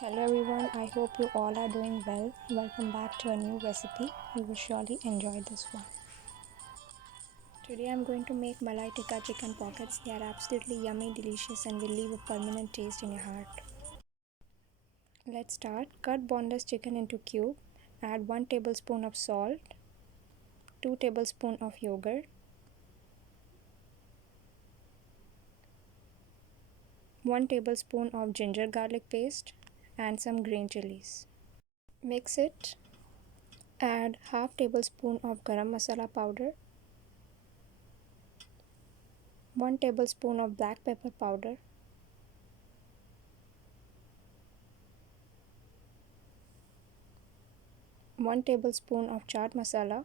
Hello everyone, I hope you all are doing well. Welcome back to a new recipe. You will surely enjoy this one. Today I'm going to make Malai Tikka chicken pockets. They are absolutely yummy, delicious and will leave a permanent taste in your heart. Let's start. Cut boneless chicken into cubes. Add 1 tablespoon of salt, 2 tablespoons of yogurt, 1 tablespoon of ginger garlic paste and some green chillies. Mix it. Add half tablespoon of garam masala powder, 1 tablespoon of black pepper powder, 1 tablespoon of chaat masala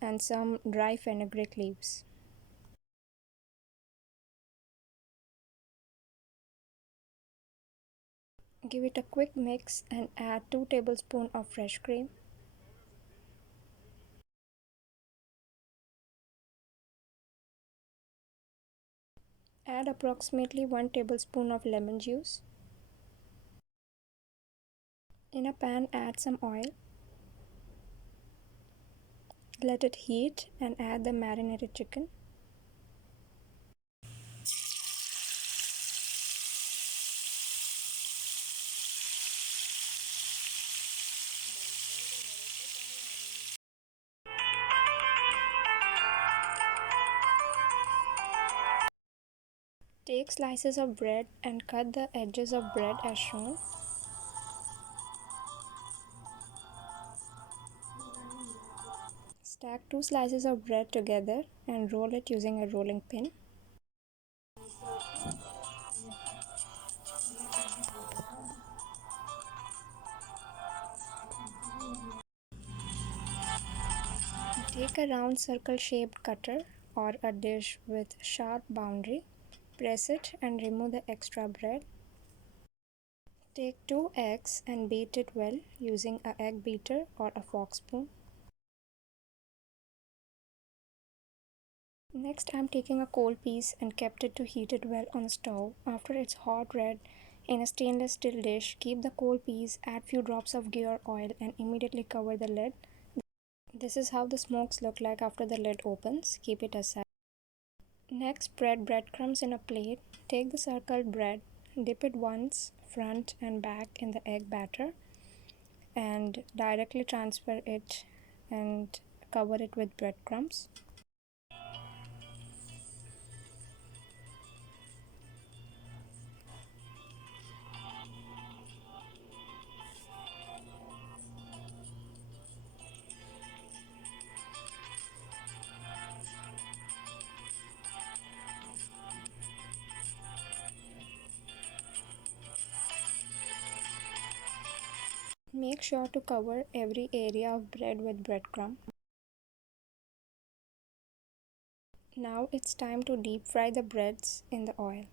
and some dry fenugreek leaves. Give it a quick mix and add 2 tablespoons of fresh cream. Add approximately 1 tablespoon of lemon juice. In a pan, add some oil. Let it heat and add the marinated chicken. Take slices of bread and cut the edges of bread as shown. Stack 2 slices of bread together and roll it using a rolling pin. Take a round circle-shaped cutter or a dish with sharp boundary. Press it and remove the extra bread. Take 2 eggs and beat it well using an egg beater or a fork spoon. Next, I am taking a cold piece and kept it to heat it well on the stove. After it's hot red in a stainless steel dish, keep the cold piece, add few drops of ghee or oil and immediately cover the lid. This is how the smokes look like after the lid opens. Keep it aside. Next, spread breadcrumbs in a plate. Take the circled bread, dip it once, front and back in the egg batter and directly transfer it and cover it with breadcrumbs. Make sure to cover every area of bread with breadcrumb. Now it's time to deep fry the breads in the oil.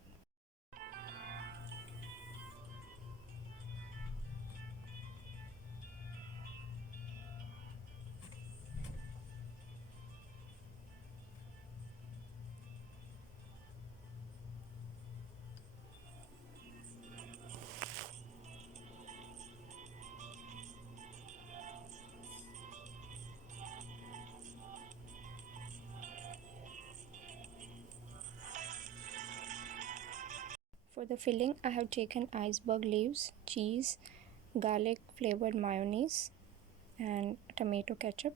For the filling, I have taken iceberg leaves, cheese, garlic flavored mayonnaise and tomato ketchup.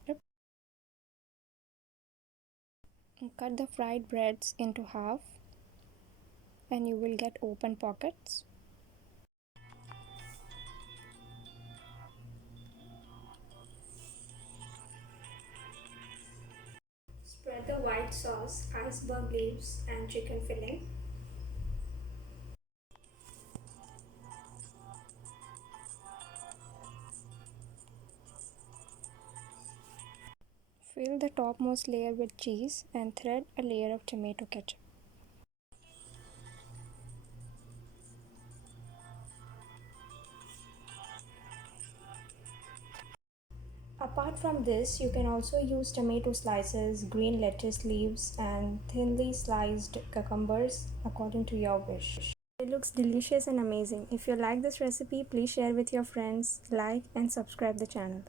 Cut the fried breads into half and you will get open pockets. Spread the white sauce, iceberg leaves and chicken filling. Fill the topmost layer with cheese and thread a layer of tomato ketchup. Apart from this, you can also use tomato slices, green lettuce leaves and thinly sliced cucumbers according to your wish. Fill looks delicious and amazing. If you like this recipe, please share with your friends, like and subscribe the channel.